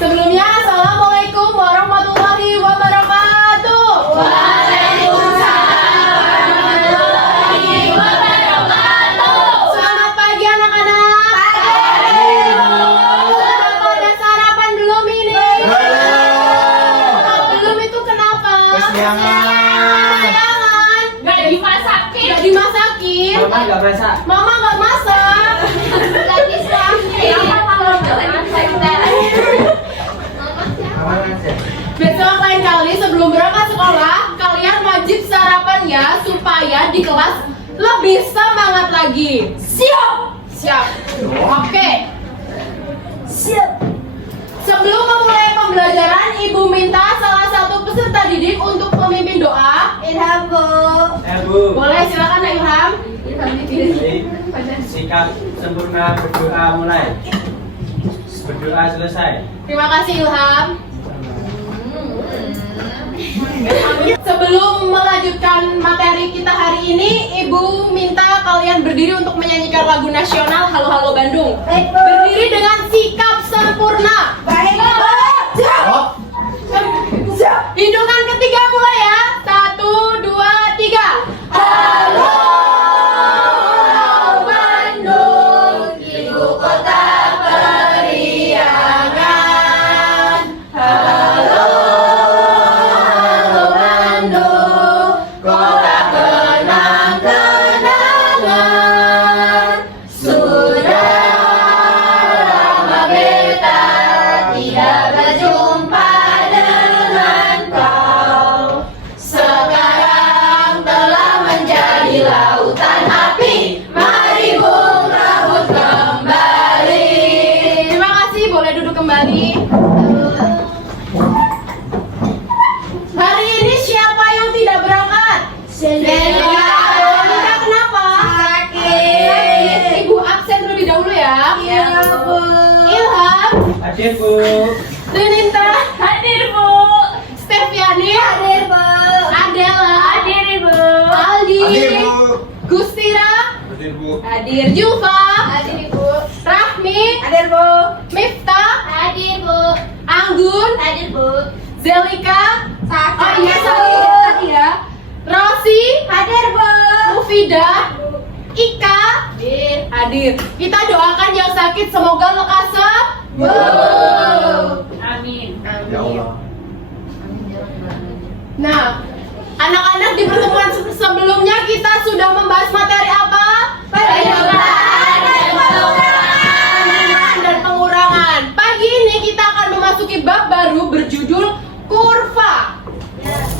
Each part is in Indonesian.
Sebelumnya, Assalamualaikum warahmatullahi wabarakatuh. Waalaikumsalam warahmatullahi wabarakatuh. Selamat pagi anak-anak. Sudah pada sarapan belum ini? Kalau belum itu kenapa? Kesiangan. Gak dimasakin. Gak dimasakin. Mama nggak masak. Mama gak masak. Lagi sakit. Besok lain kali sebelum berangkat sekolah, kalian wajib sarapan ya supaya di kelas lebih semangat lagi. Siap? Siap. Oke. Siap. Sebelum memulai pembelajaran, Ibu minta salah satu peserta didik untuk memimpin doa. Ilham, Bu. Bu. Boleh silakan Nak Ilham. Jadi, sikap sempurna berdoa mulai. Berdoa selesai. Terima kasih Ilham. Sebelum melanjutkan materi kita hari ini, Ibu minta kalian berdiri untuk menyanyikan lagu nasional Halo Halo Bandung. Baik, Bu. Berdiri dengan sikap sempurna. Baik, Bu. Hitungan ketiga mulai ya. 1, 2, 3. Halo Bandung, ibu kota periangan. Halo Bandung, kota kenang-kenangan. Sudah lama beta tidak berjumpa dengan kau. Sekarang telah menjadi lautan api. Mari bung rambut kembali. Terima kasih, boleh duduk kembali. Hari ini siapa yang tidak berangkat? Celia. Celia kenapa? Sakit. Ibu absen terlebih dahulu ya. Iya, Bu. Ilham, Hadir, Bu. Deninta, Hadir, Bu. Steviani, Hadir, Bu. Adela, Hadir, Ibu. Aldi, Gustira, Hadir, Bu. hadir Jufa, Hadir, Ibu. Rahmi, Hadir, Bu. Miftah, Hadir, Bu. Anggun, Hadir, Bu. Zelika, Sakit. oh iya sakit tadi ya, Rosi, Hadir, Bu. Mufidah, Ika, hadir. Kita doakan yang sakit semoga lekas sembuh. Amin. Ya Allah. Nah, anak-anak di pertemuan sebelumnya kita sudah membahas materi apa? Pengurangan dan pengurangan. Pagi ini kita akan memasuki bab baru berjudul kurva.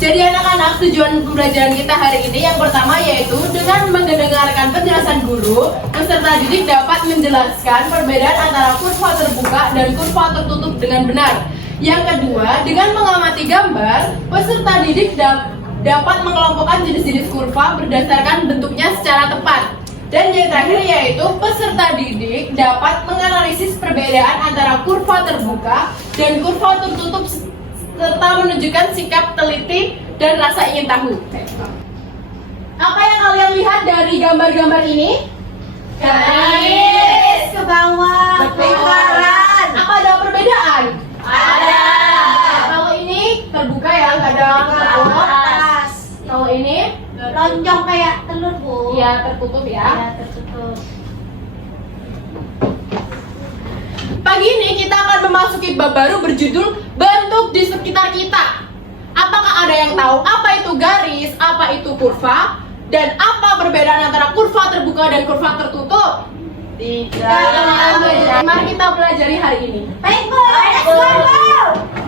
Jadi anak-anak, tujuan pembelajaran kita hari ini yang pertama yaitu dengan mendengarkan penjelasan guru, peserta didik dapat menjelaskan perbedaan antara kurva terbuka dan kurva tertutup dengan benar. Yang kedua, dengan mengamati gambar, peserta didik dapat mengelompokkan jenis-jenis kurva berdasarkan bentuknya secara tepat. Dan yang terakhir yaitu peserta didik dapat menganalisis perbedaan antara kurva terbuka dan kurva tertutup serta menunjukkan sikap teliti dan rasa ingin tahu. Apa yang kalian lihat dari gambar-gambar ini? Garis ke bawah. Lingkaran. Apa ada perbedaan? Ada. Kalau ini terbuka ya, nggak ada tertutup. Atas. Kalau ini, Lonjong kayak telur, Bu. ya tertutup ya. Ya, tertutup. Pagi ini kita akan memasuki bab baru berjudul bentuk di sekitar kita. Apakah ada yang tahu apa itu garis, apa itu kurva, dan apa perbedaan antara kurva terbuka dan kurva tertutup? Tidak. Mari kita pelajari hari ini. Baik, Bu. Let's go, Bu.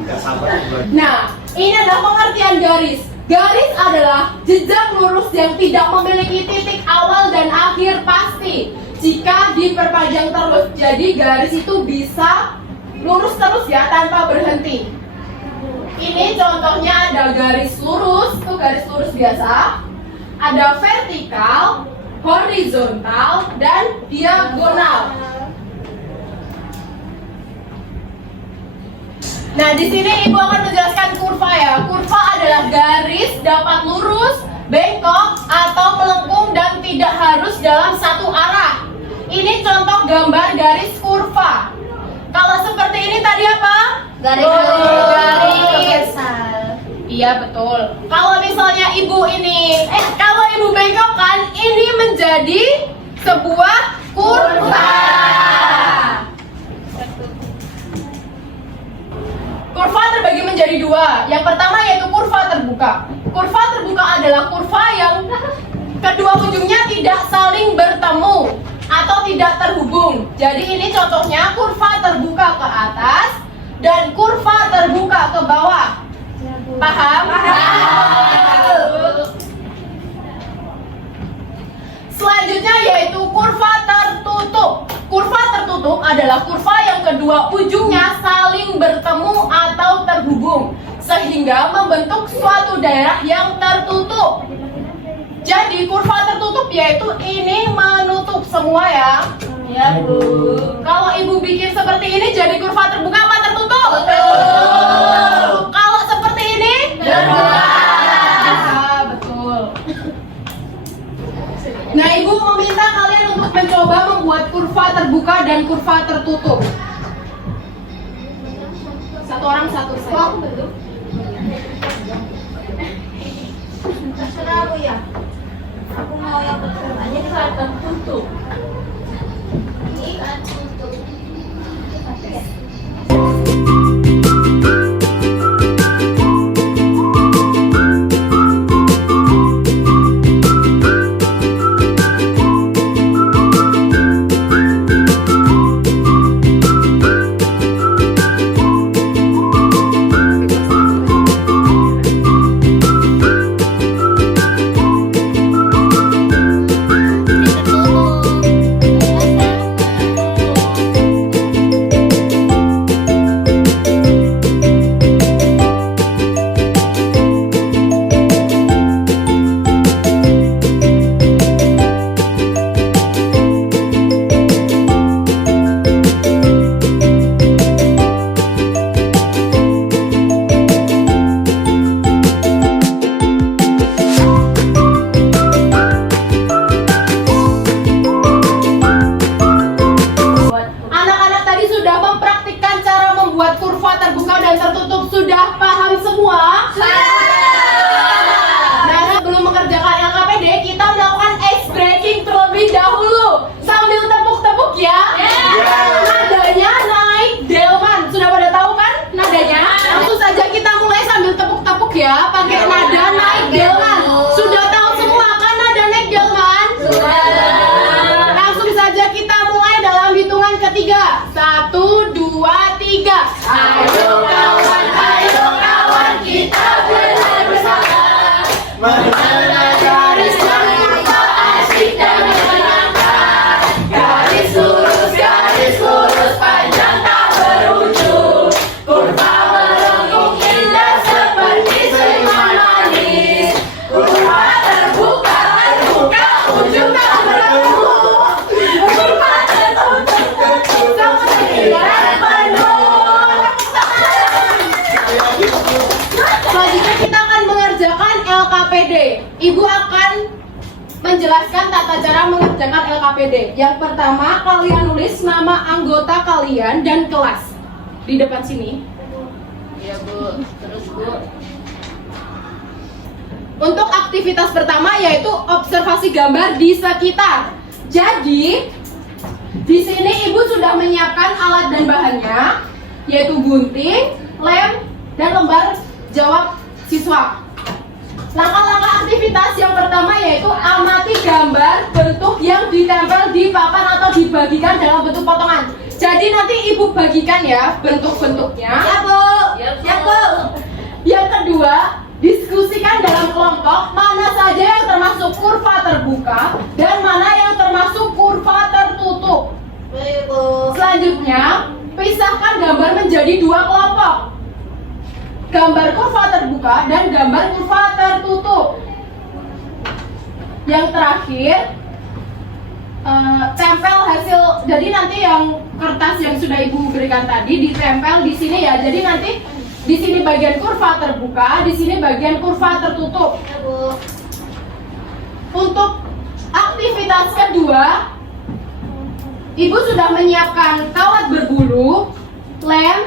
Nggak sabar, Bu. Nah, ini adalah pengertian garis. Garis adalah jejak lurus yang tidak memiliki titik awal dan akhir pasti. Jika diperpanjang terus, jadi garis itu bisa lurus terus ya tanpa berhenti. Ini contohnya ada garis lurus, itu garis lurus biasa. Ada vertikal, horizontal, dan diagonal. Nah, di sini Ibu akan menjelaskan kurva ya. Kurva adalah garis dapat lurus, bengkok, atau melengkung dan tidak harus dalam satu arah. Ini contoh gambar garis kurva. ini tadi apa? Garis. Iya betul. Kalau misalnya kalau ibu bengkokkan, ini menjadi sebuah kurva. Kurva terbagi menjadi dua. Yang pertama yaitu kurva terbuka. Kurva terbuka adalah kurva yang kedua ujungnya tidak saling bertemu atau tidak terhubung. Jadi ini contohnya kurva terbuka ke atas dan kurva terbuka ke bawah. Paham? Selanjutnya yaitu kurva tertutup. Kurva tertutup adalah kurva yang kedua ujungnya saling bertemu atau terhubung sehingga membentuk suatu daerah yang tertutup. Jadi kurva tertutup yaitu ini menutup semua ya. Ya, Bu. Kalau ibu bikin seperti ini jadi kurva terbuka apa tertutup? Betul. Kalau seperti ini? Terbuka. Ah, betul. Nah, ibu meminta kalian untuk mencoba membuat kurva terbuka dan kurva tertutup. Satu orang satu saja. Terserah aku ya. Aku mau yang tertutup aja di tertutup. Ini kan tutup. Anak-anak tadi sudah mempraktikkan cara membuat kurva terbuka dan tertutup. Sudah paham semua? Nah, sebelum mengerjakan LKPD, kita melakukan ice breaking terlebih dahulu. Sambil tepuk-tepuk ya. Nadanya naik delman. Sudah pada tahu kan nadanya? Langsung saja kita mulai sambil tepuk-tepuk ya. Pakai nada naik delman. Sudah tahu semua kan nada naik delman? Langsung saja kita mulai dalam hitungan ketiga. 1, 2, 3. Ayo kawan, kita belajar bersama. Mana garis yang kurva asik dan menyenangkan. Garis lurus, panjang tak berujung. Kurva melengkung indah seperti senyuman manis. Kurva terbuka, ujung tak bertemu. Kurva tertutup, seperti darat penuh. Selanjutnya kita akan mengerjakan LKPD. Ibu akan menjelaskan tata cara mengerjakan LKPD. Yang pertama, kalian nulis nama anggota kalian dan kelas di depan sini. Iya, Bu. Terus, Bu. Untuk aktivitas pertama yaitu observasi gambar di sekitar. Jadi, di sini ibu sudah menyiapkan alat dan bahannya, yaitu gunting, lem, dan lembar jawab siswa. Langkah-langkah aktivitas yang pertama yaitu amati gambar bentuk yang ditempel di papan atau dibagikan dalam bentuk potongan. Jadi nanti ibu bagikan ya bentuk-bentuknya. Ya, Bu. Ya, Bu. Yang kedua, diskusikan dalam kelompok mana saja yang termasuk kurva terbuka dan mana yang termasuk kurva tertutup. Baik, Bu. Selanjutnya, pisahkan gambar menjadi dua kelompok. Gambar kurva terbuka dan gambar kurva tertutup. Yang terakhir, tempel hasil. Jadi nanti yang kertas yang sudah ibu berikan tadi ditempel di sini ya. Jadi nanti di sini bagian kurva terbuka, di sini bagian kurva tertutup. Ya, Bu. Untuk aktivitas kedua, ibu sudah menyiapkan kawat berbulu, lem,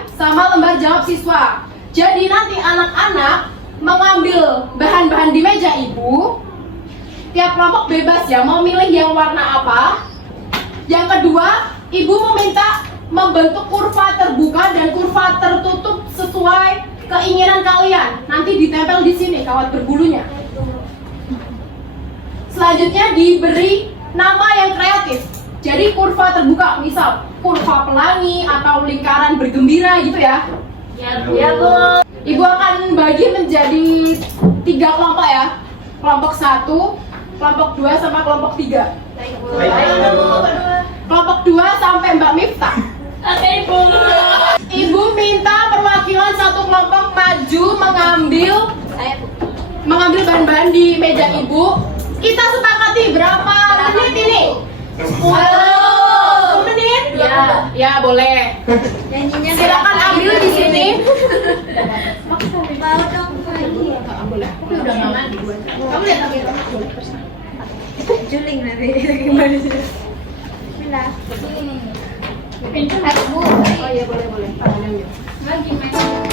lembar jawab siswa. Jadi nanti anak-anak mengambil bahan-bahan di meja ibu. Tiap kelompok bebas ya mau milih yang warna apa. Yang kedua, ibu meminta membentuk kurva terbuka dan kurva tertutup sesuai keinginan kalian. Nanti ditempel di sini kawat berbulunya. Selanjutnya diberi nama yang kreatif. Jadi kurva terbuka, misal kurva pelangi atau lingkaran bergembira gitu ya. Ya Bu. Ibu akan bagi menjadi 3 kelompok ya. Kelompok 1, kelompok 2 sama kelompok 3. Baik Bu. Baik, Bu. Kelompok 2 sampai Mbak Miftah. Oke Bu. Ibu minta perwakilan satu kelompok maju mengambil bahan-bahan di meja ibu. Kita sepakati berapa menit ini? 10 menit? Ya. Ya boleh. Nyanyinya Silakan ambil di sini. Mau dong lagi. Boleh. Tapi udah nggak mandi. Kamu lihat lagi kamu boleh. Juling nanti gimana sih? Bismillah. Pintar Bu. Oh iya boleh. Tangannya. Lagi main.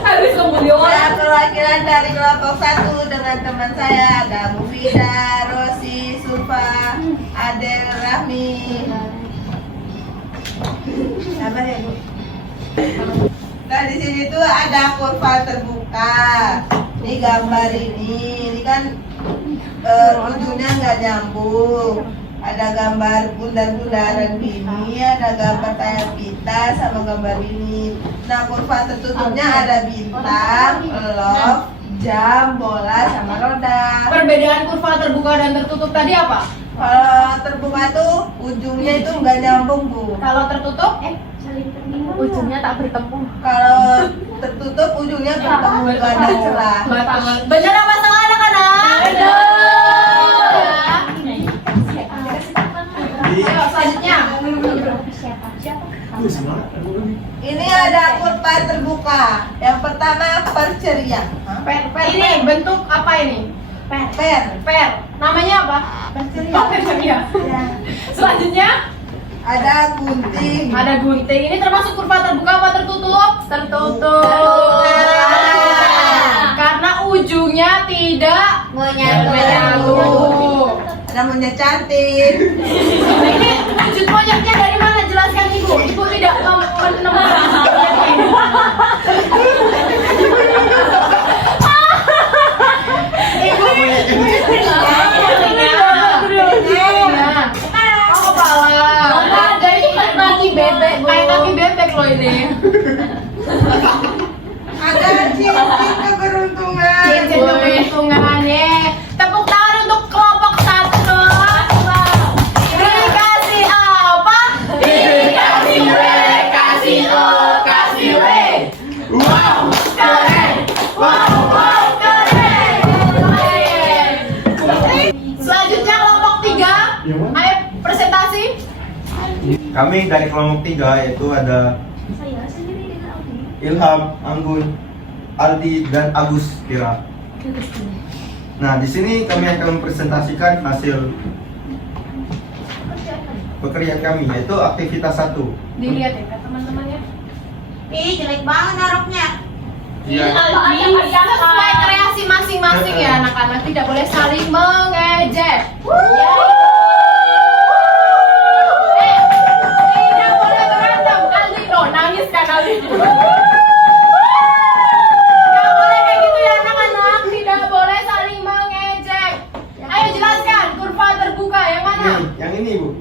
Habis kemudian Saya perwakilan dari kelompok 1 dengan teman saya ada Mufida, Rosi, Sufa, Adel, Rahmi. Sabar ya Bu. Nah di sini tuh ada kurva terbuka. Ini gambar ini kan ujungnya nggak nyambung. Ada gambar bundar-bundaran gini, ada gambar kayak pita sama gambar ini. Nah kurva tertutupnya ada bintang, love, jam, bola, sama roda. perbedaan kurva terbuka dan tertutup tadi apa? Kalau terbuka tuh ujungnya itu nggak nyambung Bu. Kalau tertutup, Ujungnya tak bertemu. Kalau tertutup ujungnya bertemu nggak ada celah. benar apa salah anak-anak? Ayo selanjutnya. Ini ada kurva terbuka. Yang pertama percerian. Ini bentuk apa ini? Per. Namanya apa? Oh, perceria. Selanjutnya Ada gunting. ada gunting. Ini termasuk kurva terbuka apa tertutup? Tertutup. Karena ujungnya tidak Menyatu. menyatu. Ada monyet cantik. Ini wujud monyetnya dari mana? Jelaskan ibu. Ibu tidak menemukan monyetnya ini. Ibu Nah, oh kepala. Jadi kayak kaki bebek, kayak kaki bebek loh ini. Ada cincin keberuntungan. Cincin keberuntungan ya. Tepuk tangan untuk kelompok 1. Dikasih apa? Dikasih W, kasih O, kasih W. Wow, keren. Wow, keren. Selanjutnya kelompok 3. Ayo presentasi. Kami dari kelompok 3 yaitu ada Saya sendiri dengan Aldi. Ilham, Anggun, Aldi, dan Agus Kira. Nah, di sini kami akan mempresentasikan hasil pekerjaan kami yaitu aktivitas 1. Dilihat ya teman-temannya. Ih, jelek banget naroknya. Iya. Sesuai kreasi masing-masing ya anak-anak, tidak boleh saling mengejek. Tidak boleh berantem. Aldi, no, nangis kan Aldi? Tidak boleh kayak gitu ya anak-anak, tidak boleh saling mengejek. Ayo jelaskan kurva terbuka yang mana? Yang ini, Bu.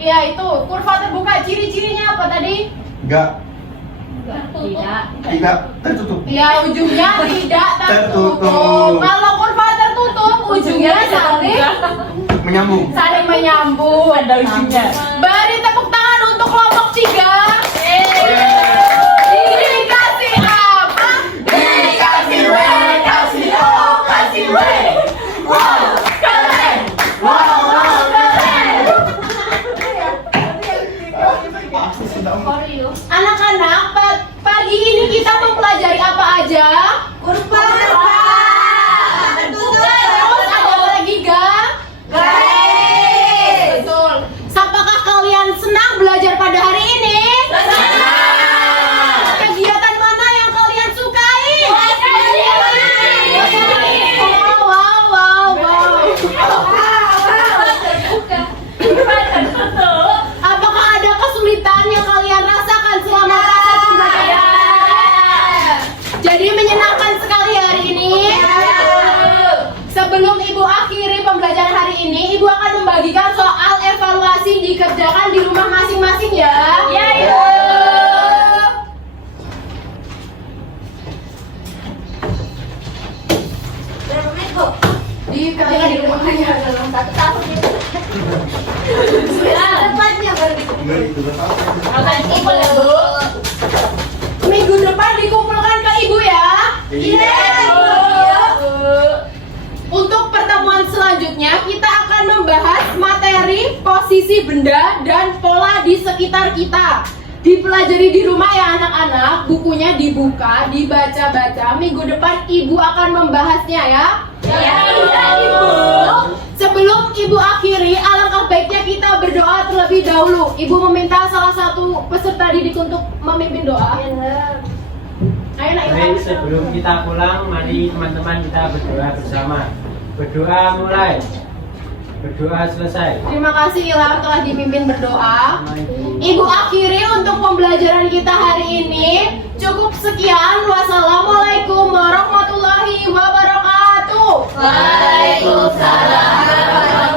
Iya itu kurva terbuka, ciri-cirinya apa tadi? Tidak tertutup. Ya ujungnya tidak tertutup. Tertutup. Kalau kurva tertutup, ujungnya saling Menyambung. menyambung. Ada ujungnya. Beri tepuk tangan untuk kelompok 3. Dikasih apa? Dikasih W, kasih O, kasih W. Wow, keren. Wow, keren. Anak-anak, pagi ini kita mempelajari apa aja? Kurva. Terus ada apa lagi, Garis? Betul. Apakah kalian senang belajar pada hari ini? Kegiatan mana yang kalian sukai? Wow. Apakah ada kesulitan yang kalian rasakan selama proses pembelajaran? Jadi menyenangkan sekali hari ini. Sebelum Ibu akhiri pembelajaran hari ini, Ibu akan membagikan soal evaluasi dikerjakan di rumah masing-masing ya. Iya, Ibu. Berapa menit, Bu? Dikerjakan di rumah aja. Dalam 1 tahun itu. Depannya baru Enggak itu betul. Ibu lah, Bu. Minggu depan dikumpulkan ke Ibu ya. Iya. Ibu. Untuk pertemuan selanjutnya kita akan membahas materi posisi benda dan pola di sekitar kita. Dipelajari di rumah ya anak-anak, bukunya dibuka, dibaca-baca. Minggu depan Ibu akan membahasnya ya. Iya, Ibu. Sebelum Ibu akhiri, alangkah baiknya kita berdoa terlebih dahulu. Ibu meminta salah satu peserta didik untuk memimpin doa. Ayo nak Baik, sebelum kita pulang, mari teman-teman kita berdoa bersama. Berdoa mulai. Berdoa selesai. Terima kasih Ilham telah dipimpin berdoa. Ibu akhiri untuk pembelajaran kita hari ini. Cukup sekian. Wassalamualaikum warahmatullahi wabarakatuh. Waalaikumsalam.